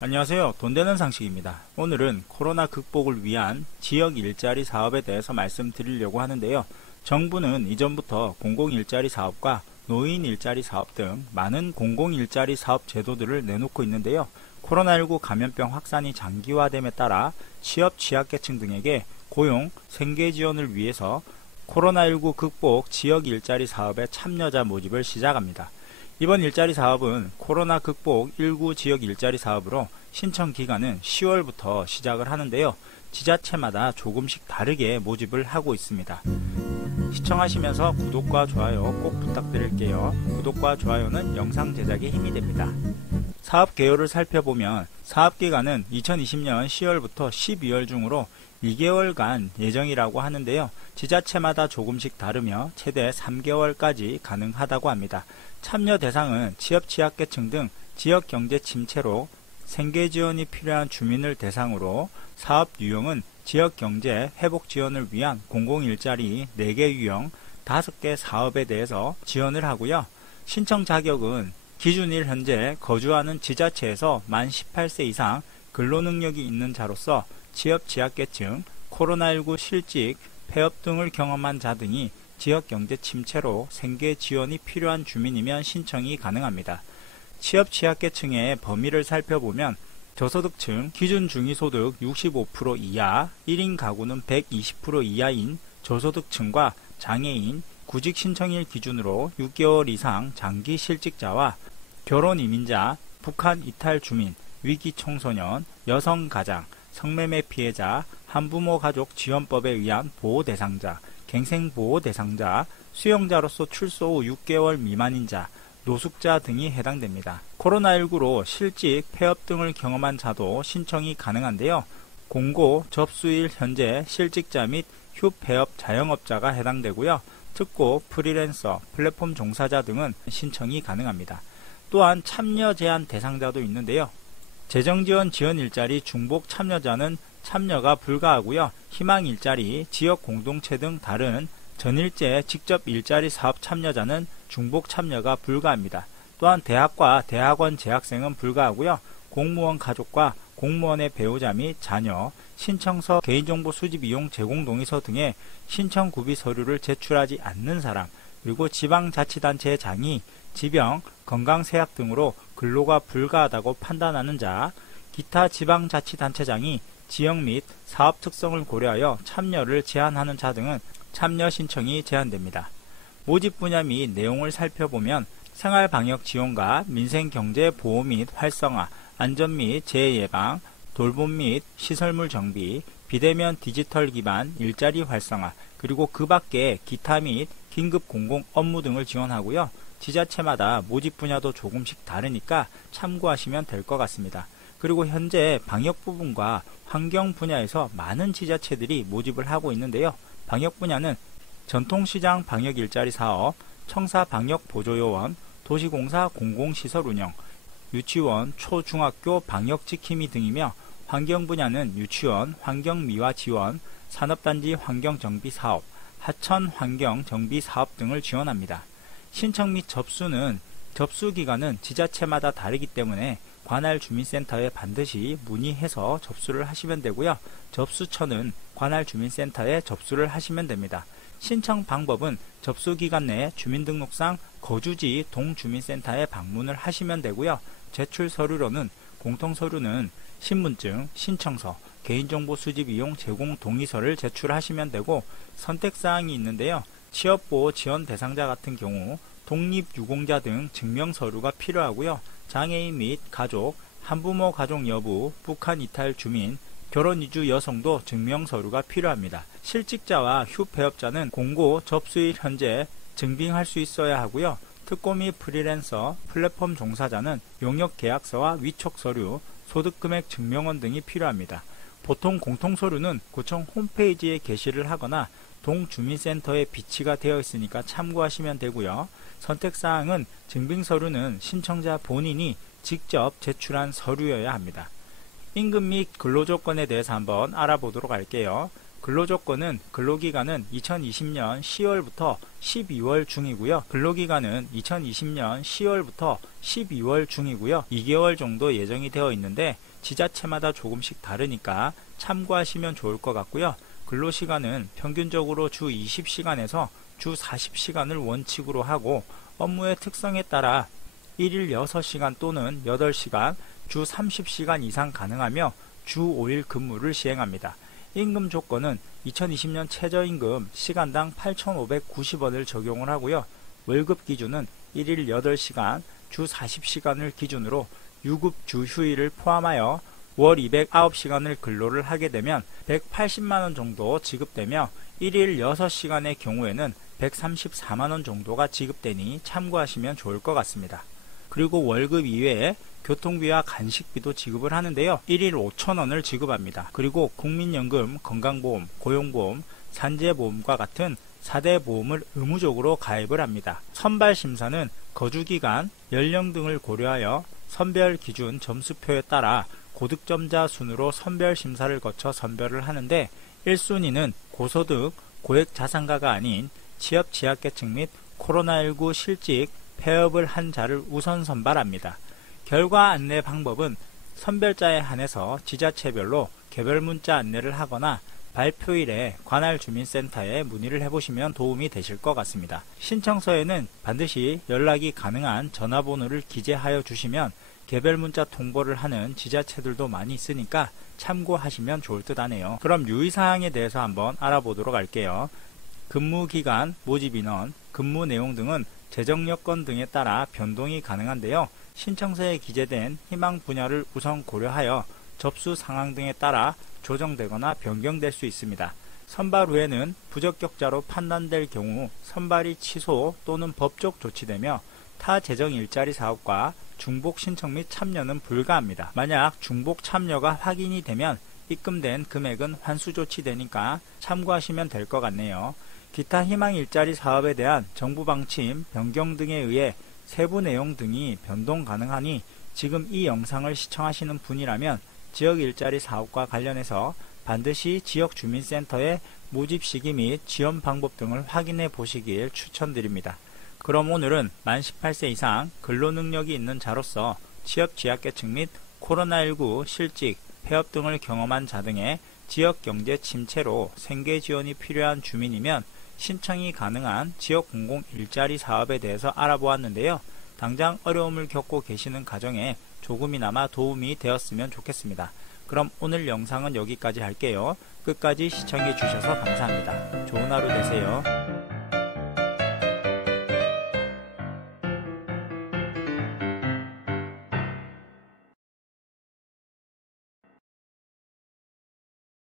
안녕하세요. 돈되는 상식입니다. 오늘은 코로나 극복을 위한 지역 일자리 사업에 대해서 말씀드리려고 하는데요. 정부는 이전부터 공공일자리 사업과 노인 일자리 사업 등 많은 공공일자리 사업 제도들을 내놓고 있는데요. 코로나19 감염병 확산이 장기화됨에 따라 취업 취약계층 등에게 고용, 생계 지원을 위해서 코로나19 극복 지역 일자리 사업의 참여자 모집을 시작합니다. 이번 일자리 사업은 코로나 극복 19 지역 일자리 사업으로 신청 기간은 10월부터 시작을 하는데요. 지자체마다 조금씩 다르게 모집을 하고 있습니다. 시청하시면서 구독과 좋아요 꼭 부탁드릴게요. 구독과 좋아요는 영상 제작에 힘이 됩니다. 사업 개요를 살펴보면 사업기간은 2020년 10월부터 12월 중으로 2개월간 예정이라고 하는데요. 지자체마다 조금씩 다르며 최대 3개월까지 가능하다고 합니다. 참여 대상은 취업 취약계층 등 지역경제 침체로 생계지원이 필요한 주민을 대상으로 사업 유형은 지역경제 회복 지원을 위한 공공일자리 4개 유형 5개 사업에 대해서 지원을 하고요. 신청 자격은 기준일 현재 거주하는 지자체에서 만 18세 이상 근로능력이 있는 자로서 취업 취약계층, 코로나19 실직, 폐업 등을 경험한 자 등이 지역경제 침체로 생계 지원이 필요한 주민이면 신청이 가능합니다. 취업 취약계층의 범위를 살펴보면 저소득층, 기준 중위소득 65% 이하, 1인 가구는 120% 이하인 저소득층과 장애인, 구직 신청일 기준으로 6개월 이상 장기 실직자와 결혼 이민자, 북한 이탈 주민, 위기 청소년, 여성 가장, 성매매 피해자, 한부모 가족 지원법에 의한 보호 대상자, 갱생보호 대상자, 수용자로서 출소 후 6개월 미만인 자, 노숙자 등이 해당됩니다. 코로나19로 실직, 폐업 등을 경험한 자도 신청이 가능한데요. 공고, 접수일 현재 실직자 및 휴폐업 자영업자가 해당되고요. 특고, 프리랜서, 플랫폼 종사자 등은 신청이 가능합니다. 또한 참여 제한 대상자도 있는데요. 재정지원 지원 일자리 중복 참여자는 참여가 불가하고요. 희망 일자리, 지역 공동체 등 다른 전일제 직접 일자리 사업 참여자는 중복 참여가 불가합니다. 또한 대학과 대학원 재학생은 불가하고요. 공무원 가족과 공무원의 배우자 및 자녀, 신청서, 개인정보 수집 이용 제공 동의서 등의 신청 구비 서류를 제출하지 않는 사람, 그리고 지방자치단체의 장이 지병, 건강세약 등으로 근로가 불가하다고 판단하는 자, 기타 지방자치단체장이 지역 및 사업 특성을 고려하여 참여를 제한하는 자 등은 참여 신청이 제한됩니다. 모집 분야 및 내용을 살펴보면 생활방역 지원과 민생경제 보호 및 활성화, 안전 및 재해 예방, 돌봄 및 시설물 정비, 비대면 디지털 기반 일자리 활성화, 그리고 그 밖에 기타 및 긴급 공공 업무 등을 지원하고요. 지자체마다 모집 분야도 조금씩 다르니까 참고하시면 될 것 같습니다. 그리고 현재 방역 부분과 환경 분야에서 많은 지자체들이 모집을 하고 있는데요. 방역 분야는 전통시장 방역 일자리 사업, 청사 방역 보조요원, 도시공사 공공시설 운영, 유치원, 초중학교 방역 지킴이 등이며 환경 분야는 유치원, 환경미화 지원, 산업단지 환경정비 사업, 하천 환경 정비 사업 등을 지원합니다. 신청 및 접수 기간은 지자체마다 다르기 때문에 관할 주민센터에 반드시 문의해서 접수를 하시면 되고요. 접수처는 관할 주민센터에 접수를 하시면 됩니다. 신청 방법은 접수 기간 내 주민등록상 거주지 동주민센터에 방문을 하시면 되고요. 제출 서류로는 공통서류는 신분증, 신청서, 개인정보 수집 이용 제공 동의서를 제출하시면 되고 선택사항이 있는데요. 취업보호 지원 대상자 같은 경우 독립유공자 등 증명서류가 필요하고요. 장애인 및 가족, 한부모 가족 여부, 북한 이탈 주민, 결혼 이주 여성도 증명서류가 필요합니다. 실직자와 휴폐업자는 공고 접수일 현재 증빙할 수 있어야 하고요. 특고 및 프리랜서, 플랫폼 종사자는 용역계약서와 위촉서류, 소득금액 증명원 등이 필요합니다. 보통 공통서류는 구청 홈페이지에 게시를 하거나 동주민센터에 비치가 되어 있으니까 참고하시면 되고요. 선택사항은 증빙서류는 신청자 본인이 직접 제출한 서류여야 합니다. 임금 및 근로조건에 대해서 한번 알아보도록 할게요. 근로조건은 근로기간은 2020년 10월부터 12월 중이고요. 근로기간은 2020년 10월부터 12월 중이고요. 2개월 정도 예정이 되어 있는데 지자체마다 조금씩 다르니까 참고하시면 좋을 것 같고요. 근로시간은 평균적으로 주 20시간에서 주 40시간을 원칙으로 하고 업무의 특성에 따라 1일 6시간 또는 8시간, 주 30시간 이상 가능하며 주 5일 근무를 시행합니다. 임금 조건은 2020년 최저임금 시간당 8,590원을 적용을 하고요. 월급 기준은 1일 8시간, 주 40시간을 기준으로 유급 주 휴일을 포함하여 월 209시간을 근로를 하게 되면 180만원 정도 지급되며 1일 6시간의 경우에는 134만원 정도가 지급되니 참고하시면 좋을 것 같습니다. 그리고 월급 이외에 교통비와 간식비도 지급을 하는데요. 1일 5,000원을 지급합니다. 그리고 국민연금, 건강보험, 고용보험, 산재보험과 같은 4대 보험을 의무적으로 가입을 합니다. 선발심사는 거주기간, 연령 등을 고려하여 선별 기준 점수표에 따라 고득점자 순으로 선별심사를 거쳐 선별을 하는데 1순위는 고소득, 고액자산가가 아닌 취업 취약계층 및 코로나19 실직, 폐업을 한 자를 우선 선발합니다. 결과 안내 방법은 선별자에 한해서 지자체별로 개별 문자 안내를 하거나 발표일에 관할 주민센터에 문의를 해보시면 도움이 되실 것 같습니다. 신청서에는 반드시 연락이 가능한 전화번호를 기재하여 주시면 개별 문자 통보를 하는 지자체들도 많이 있으니까 참고하시면 좋을 듯 하네요. 그럼 유의사항에 대해서 한번 알아보도록 할게요. 근무기간, 모집인원, 근무 내용 등은 재정여건 등에 따라 변동이 가능한데요. 신청서에 기재된 희망 분야를 우선 고려하여 접수 상황 등에 따라 조정되거나 변경될 수 있습니다. 선발 후에는 부적격자로 판단될 경우 선발이 취소 또는 법적 조치되며 타 재정 일자리 사업과 중복 신청 및 참여는 불가합니다. 만약 중복 참여가 확인이 되면 입금된 금액은 환수 조치되니까 참고하시면 될 것 같네요. 기타 희망 일자리 사업에 대한 정부 방침 변경 등에 의해 세부 내용 등이 변동 가능하니 지금 이 영상을 시청하시는 분이라면 지역 일자리 사업과 관련해서 반드시 지역 주민센터의 모집 시기 및 지원 방법 등을 확인해 보시길 추천드립니다. 그럼 오늘은 만 18세 이상 근로능력이 있는 자로서 취업 취약계층 및 코로나19 실직, 폐업 등을 경험한 자 등의 지역 경제 침체로 생계 지원이 필요한 주민이면 신청이 가능한 지역 공공 일자리 사업에 대해서 알아보았는데요. 당장 어려움을 겪고 계시는 가정에 조금이나마 도움이 되었으면 좋겠습니다. 그럼 오늘 영상은 여기까지 할게요. 끝까지 시청해 주셔서 감사합니다. 좋은 하루 되세요.